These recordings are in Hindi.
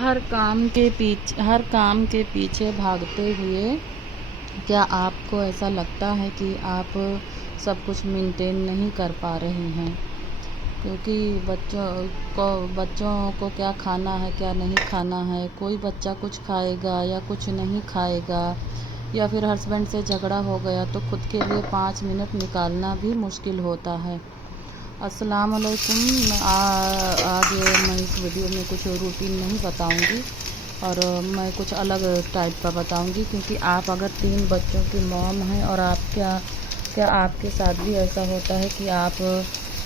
हर काम के पीछे भागते हुए क्या आपको ऐसा लगता है कि आप सब कुछ मेंटेन नहीं कर पा रही हैं? क्योंकि बच्चों को क्या खाना है, क्या नहीं खाना है, कोई बच्चा कुछ खाएगा या कुछ नहीं खाएगा, या फिर हस्बैंड से झगड़ा हो गया तो खुद के लिए 5 मिनट निकालना भी मुश्किल होता है। अस्सलाम वालेकुम। आज मैं इस वीडियो में कुछ रूटीन नहीं बताऊंगी और मैं कुछ अलग टाइप का बताऊंगी, क्योंकि आप अगर 3 बच्चों की मॉम हैं और आप क्या आपके साथ भी ऐसा होता है कि आप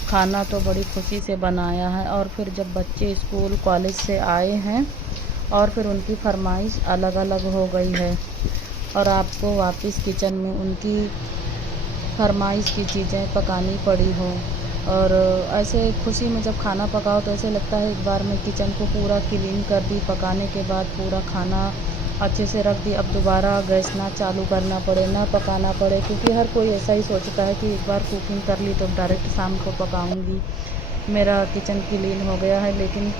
खाना तो बड़ी खुशी से बनाया है और फिर जब बच्चे स्कूल कॉलेज से आए हैं और फिर उनकी फरमाइश अलग अलग हो गई है और आपको वापस किचन में उनकी फरमाइश की चीज़ें पकानी पड़ी हों। और ऐसे खुशी में जब खाना पकाओ तो ऐसे लगता है एक बार मैं किचन को पूरा क्लीन कर दी, पकाने के बाद पूरा खाना अच्छे से रख दी, अब दोबारा गैस ना चालू करना पड़े, ना पकाना पड़े, क्योंकि हर कोई ऐसा ही सोचता है कि एक बार कुकिंग कर ली तो डायरेक्ट शाम को पकाऊंगी, मेरा किचन क्लीन हो गया है। लेकिन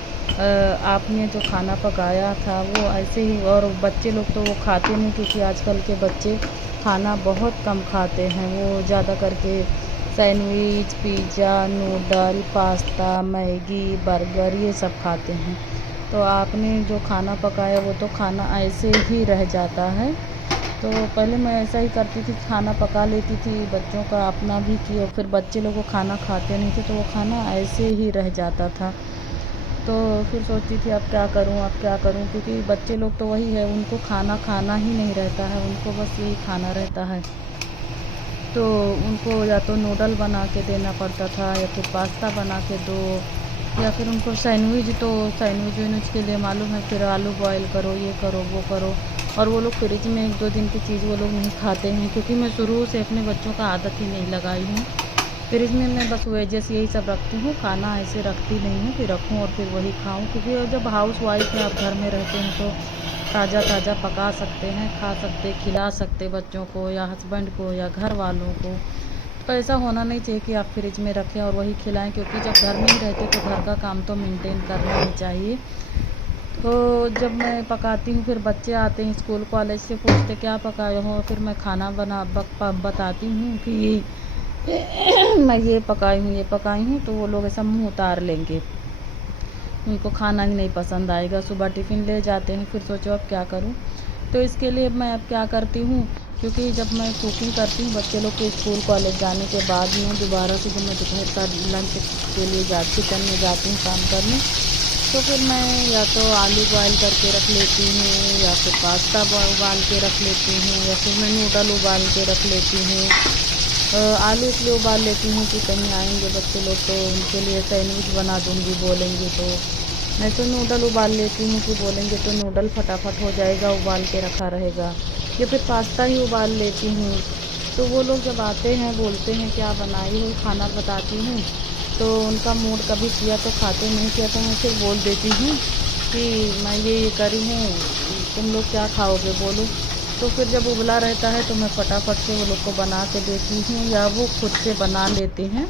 आपने जो खाना पकाया था वो ऐसे ही, और बच्चे लोग तो वो खाते नहीं, क्योंकि आजकल के बच्चे खाना बहुत कम खाते हैं। वो ज़्यादा करके sandwich, pizza, noodle, pasta, Maggi, burger ये सब खाते हैं। तो आपने जो खाना पकाया वो तो खाना ऐसे ही रह जाता है। तो पहले मैं ऐसा ही करती थी, खाना पका लेती थी बच्चों का, अपना भी की, और फिर बच्चे लोग वो खाना खाते नहीं थे तो वो खाना ऐसे ही रह जाता था। तो फिर सोचती थी अब क्या करूं, क्योंकि बच्चे लोग तो वही है, उनको खाना खाना ही नहीं रहता है, उनको बस यही खाना रहता है। तो उनको या तो नूडल बना के देना पड़ता था या फिर पास्ता बना के दो, या फिर उनको सैंडविच, तो सैंडविच वैंडविच के लिए मालूम है फिर आलू बॉयल करो, ये करो वो करो, और वो लोग फ्रिज में 1-2 दिन की चीज़ वो लोग नहीं खाते हैं, क्योंकि मैं शुरू से अपने बच्चों का आदत ही नहीं लगाई हूँ। फ्रिज में मैं बस वेजेस यही सब रखती हूँ, खाना ऐसे रखती नहीं हूँ कि रखूँ और फिर वही खाऊँ, क्योंकि जब हाउस वाइफ है, आप घर में रहते हैं तो ताज़ा ताज़ा पका सकते हैं, खा सकते, खिला सकते बच्चों को या हस्बैंड को या घर वालों को। तो ऐसा होना नहीं चाहिए कि आप फ्रिज में रखें और वही खिलाएं, क्योंकि जब घर में ही रहते तो घर का काम तो मेंटेन करना ही चाहिए। तो जब मैं पकाती हूँ फिर बच्चे आते हैं स्कूल कॉलेज से, पूछते क्या पकाए हो, फिर मैं खाना बताती हूँ कि मैं ये पकाई हूँ, तो वो लोग ऐसा मुँह उतार लेंगे, उनको खाना ही नहीं पसंद आएगा। सुबह टिफ़िन ले जाते हैं, फिर सोचो अब क्या करूँ। तो इसके लिए मैं अब क्या करती हूँ, क्योंकि जब मैं कुकिंग करती हूँ बच्चे लोग के स्कूल कॉलेज जाने के बाद में, दोबारा से जब मैं दोपहर का लंच के लिए किचन में जाती हूँ काम करने, तो फिर मैं या तो आलू बॉयल करके रख लेती हूँ, या फिर पास्ता उबाल के रख लेती हूँ, या फिर मैं नूडल उबाल के रख लेती हूँ। आलू इसलिए उबाल लेती हूँ कि कहीं आएंगे बच्चे लोग तो उनके लिए सैंडविच बना दूँगी बोलेंगे तो, नहीं तो नूडल उबाल लेती हूँ कि बोलेंगे तो नूडल फटाफट हो जाएगा, उबाल के रखा रहेगा, या फिर पास्ता ही उबाल लेती हूँ। तो वो लोग जब आते हैं बोलते हैं क्या बनाई हो, खाना बताती हूँ, तो उनका मूड कभी किया तो खाते, नहीं किया तो मैं फिर बोल देती हूँ कि मैं ये करी हूँ, तुम लोग क्या खाओगे बोलो। तो फिर जब उबला रहता है तो मैं फटाफट से वो लोग को बना के देती हूँ, या वो खुद से बना लेते हैं,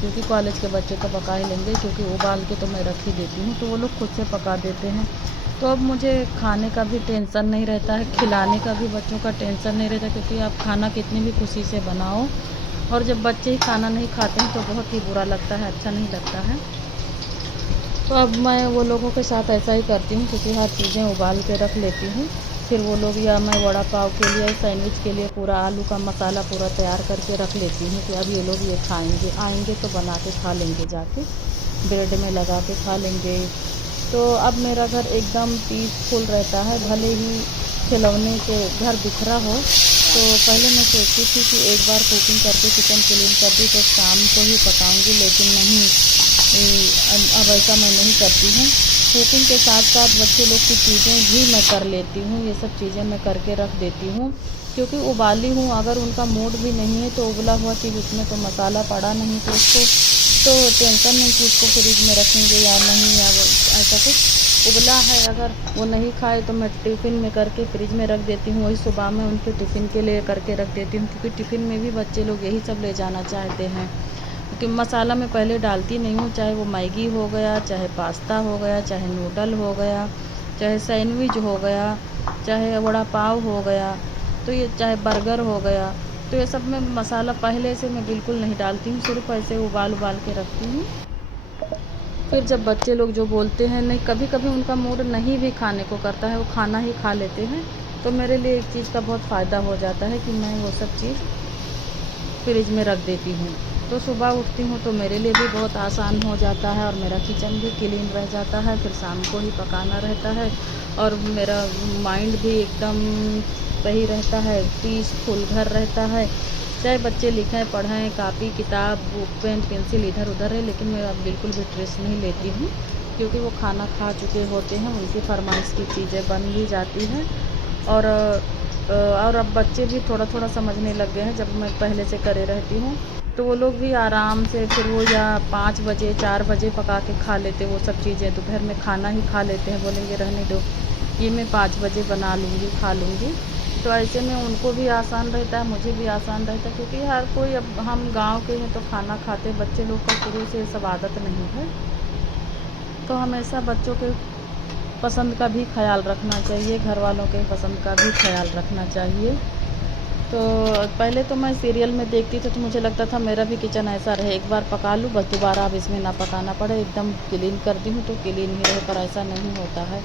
क्योंकि कॉलेज के बच्चे तो पका ही लेंगे, क्योंकि उबाल के तो मैं रख ही देती हूँ, तो वो लोग खुद से पका देते हैं। तो अब मुझे खाने का भी टेंशन नहीं रहता है, खिलाने का भी बच्चों का टेंशन नहीं रहता, क्योंकि आप खाना कितनी भी खुशी से बनाओ, और जब बच्चे ही खाना नहीं खाते हैं तो बहुत ही बुरा लगता है, अच्छा नहीं लगता है। तो अब मैं वो लोगों के साथ ऐसा ही करती हूँ, क्योंकि हर चीज़ें उबाल के रख लेती हूँ। फिर वो लोग, या मैं वड़ा पाव के लिए सैंडविच के लिए पूरा आलू का मसाला पूरा तैयार करके रख लेती हूँ कि अब ये लोग ये खाएंगे, आएंगे तो बना के खा लेंगे, जाके ब्रेड में लगा के खा लेंगे। तो अब मेरा घर एकदम पीसफुल रहता है, भले ही खिलौने के घर बिखरा हो। तो पहले मैं सोचती थी कि एक बार कुकिंग करके किचन क्लीन कर दी तो शाम को ही पकाऊंगी, लेकिन नहीं, अब ऐसा मैं नहीं करती हूँ। कुकिंग के साथ साथ बच्चे लोग की चीज़ें भी मैं कर लेती हूँ, ये सब चीज़ें मैं करके रख देती हूँ, क्योंकि उबाली हूँ, अगर उनका मूड भी नहीं है तो उबला हुआ चीज़ उसमें तो मसाला पड़ा नहीं, तो उसको तो टेंशन नहीं कि उसको फ्रिज में रखेंगे या नहीं, या ऐसा कुछ। उबला है अगर वो नहीं खाए तो मैं टिफ़िन में करके फ्रिज में रख देती हूँ, वही सुबह में उनके टिफ़िन के लिए करके रख देती हूँ, क्योंकि टिफ़िन में भी बच्चे लोग यही सब ले जाना चाहते हैं। क्योंकि मसाला मैं पहले डालती नहीं हूँ, चाहे वो मैगी हो गया, चाहे पास्ता हो गया, चाहे नूडल हो गया, चाहे सैंडविच हो गया, चाहे वड़ा पाव हो गया, तो ये चाहे बर्गर हो गया, तो ये सब में मसाला पहले से मैं बिल्कुल नहीं डालती हूँ, सिर्फ़ ऐसे उबाल उबाल के रखती हूँ। फिर जब बच्चे लोग जो बोलते हैं, नहीं कभी-कभी उनका मूड नहीं भी खाने को करता है, वो खाना ही खा लेते हैं, तो मेरे लिए एक चीज़ का बहुत फ़ायदा हो जाता है कि मैं वो सब चीज़ फ्रिज में रख देती हूँ। तो सुबह उठती हूँ तो मेरे लिए भी बहुत आसान हो जाता है और मेरा किचन भी क्लीन रह जाता है, फिर शाम को ही पकाना रहता है और मेरा माइंड भी एकदम सही रहता है, पीसफुल घर रहता है। चाहे बच्चे लिखें, पढ़ें, कापी, किताब, बुक, पेन, पेंसिल इधर-उधर है, लेकिन मैं अब बिल्कुल भी स्ट्रेस नहीं लेती हूँ, क्योंकि वो खाना खा चुके होते हैं, उनकी फ़रमाइश की चीज़ें बन भी जाती हैं। और और अब बच्चे भी थोड़ा-थोड़ा समझने लग गए हैं, जब मैं पहले से करे रहती हूँ, तो वो लोग भी आराम से फिर वो या 5 बजे, 4 बजे पका के खा लेते वो सब चीज़ें, दोपहर में खाना ही खा लेते हैं, बोलेंगे रहने दो, ये मैं 5 बजे बना लूँगी, खा लूँगी। तो ऐसे में उनको भी आसान रहता है, मुझे भी आसान रहता है, क्योंकि हर कोई, अब हम गाँव के हैं तो खाना खाते, बच्चे लोग का शुरू से ये सब आदत नहीं है। तो हमेशा बच्चों के पसंद का भी ख़्याल रखना चाहिए, घर वालों के पसंद का भी ख़्याल रखना चाहिए। तो पहले तो मैं सीरियल में देखती थी तो मुझे लगता था मेरा भी किचन ऐसा रहे, एक बार पका लूँ बस दोबारा अब इसमें ना पकाना पड़े, एकदम क्लीन करती हूँ तो क्लीन ही रहे, पर ऐसा नहीं होता है।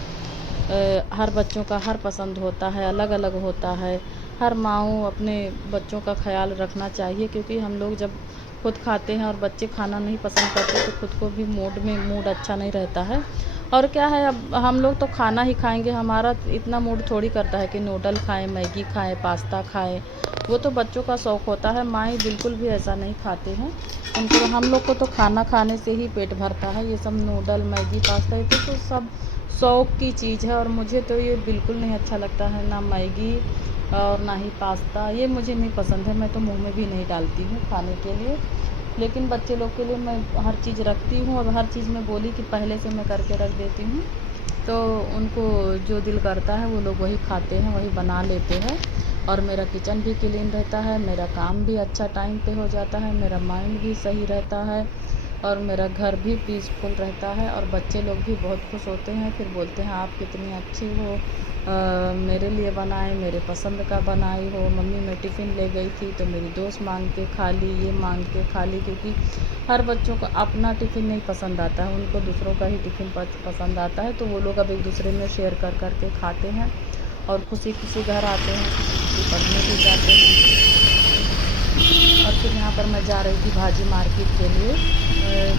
हर बच्चों का हर पसंद होता है, अलग-अलग होता है। हर माँ अपने बच्चों का ख़्याल रखना चाहिए, क्योंकि हम लोग जब खुद खाते हैं और बच्चे खाना नहीं पसंद करते तो खुद को भी मूड अच्छा नहीं रहता है। और क्या है, अब हम लोग तो खाना ही खाएँगे, हमारा इतना मूड थोड़ी करता है कि नूडल खाएँ, मैगी खाएँ, पास्ता खाएँ। वो तो बच्चों का शौक़ होता है, माएँ बिल्कुल भी ऐसा नहीं खाते हैं। उनको, हम लोग को तो खाना खाने से ही पेट भरता है, ये सब नूडल, मैगी, पास्ता ये तो सब शौक़ की चीज़ है और मुझे तो ये बिल्कुल नहीं अच्छा लगता है, ना मैगी और ना ही पास्ता, ये मुझे नहीं पसंद है, मैं तो मुँह में भी नहीं डालती हूँ खाने के लिए। लेकिन बच्चे लोग के लिए मैं हर चीज़ रखती हूँ और हर चीज़ मैं बोली कि पहले से मैं करके रख देती हूँ, तो उनको जो दिल करता है वो लोग वही खाते हैं, वही बना लेते हैं और मेरा किचन भी क्लीन रहता है, मेरा काम भी अच्छा टाइम पे हो जाता है, मेरा माइंड भी सही रहता है और मेरा घर भी पीसफुल रहता है और बच्चे लोग भी बहुत खुश होते हैं, फिर बोलते हैं आप कितनी अच्छी हो, मेरे लिए बनाए, मेरे पसंद का बनाई हो, मम्मी मैं टिफ़िन ले गई थी तो मेरी दोस्त मांग के खा ली, ये मांग के खा ली, क्योंकि हर बच्चों को अपना टिफ़िन नहीं पसंद आता है, उनको दूसरों का ही टिफ़िन पसंद आता है, तो वो लोग अब एक दूसरे में शेयर कर कर के खाते हैं और खुशी खुशी घर आते हैं, खुशी खुशी पढ़ने भी जाते हैं। और फिर यहाँ पर मैं जा रही थी भाजी मार्केट के लिए,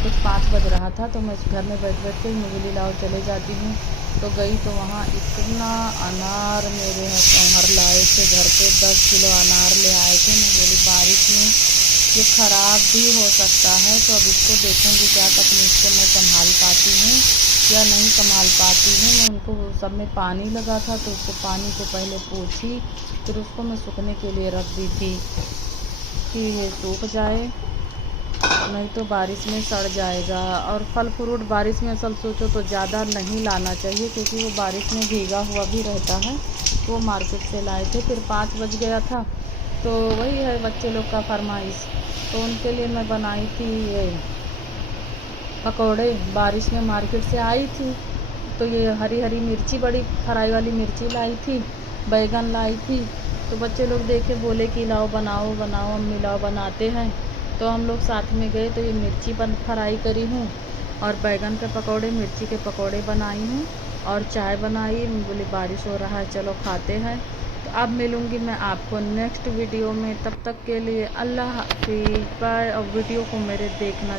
कुछ 5 बज रहा था, तो मैं घर में बैठ बैठ के ही मूली लाओ चले जाती हूँ, तो गई तो वहाँ इतना अनार मेरे हर लाए थे घर पे, 10 किलो अनार ले आए थे। मैं बोली बारिश में ये ख़राब भी हो सकता है, तो अब इसको देखूँगी क्या तकनीक से मैं संभाल पाती हूँ या नहीं संभाल पाती हूँ। मैं उनको सब में पानी लगा था तो उसको पानी से पहले पोंछी, फिर उसको मैं सूखने के लिए रख दी थी कि ये सूख जाए, नहीं तो बारिश में सड़ जाएगा। और फल फ्रूट बारिश में असल सोचो तो ज़्यादा नहीं लाना चाहिए, क्योंकि वो बारिश में भीगा हुआ भी रहता है। वो मार्केट से लाए थे, फिर 5 बज गया था, तो वही है बच्चे लोग का फरमाइश, तो उनके लिए मैं बनाई थी ये पकौड़े। बारिश में मार्केट से आई थी तो ये हरी हरी मिर्ची, बड़ी फ्राई वाली मिर्ची लाई थी, बैगन लाई थी, तो बच्चे लोग देखे बोले कि लाओ बनाओ बनाओ अम्मी लाओ बनाते हैं, तो हम लोग साथ में गए, तो ये मिर्ची फ्राई करी हूँ और बैगन के पकौड़े, मिर्ची के पकौड़े बनाई हूँ और चाय बनाई। मैं बोली बारिश हो रहा है चलो खाते हैं। तो अब मिलूँगी मैं आपको नेक्स्ट वीडियो में, तब तक के लिए अल्लाह हाफ़िज़, बाय। और वीडियो को मेरे देखना।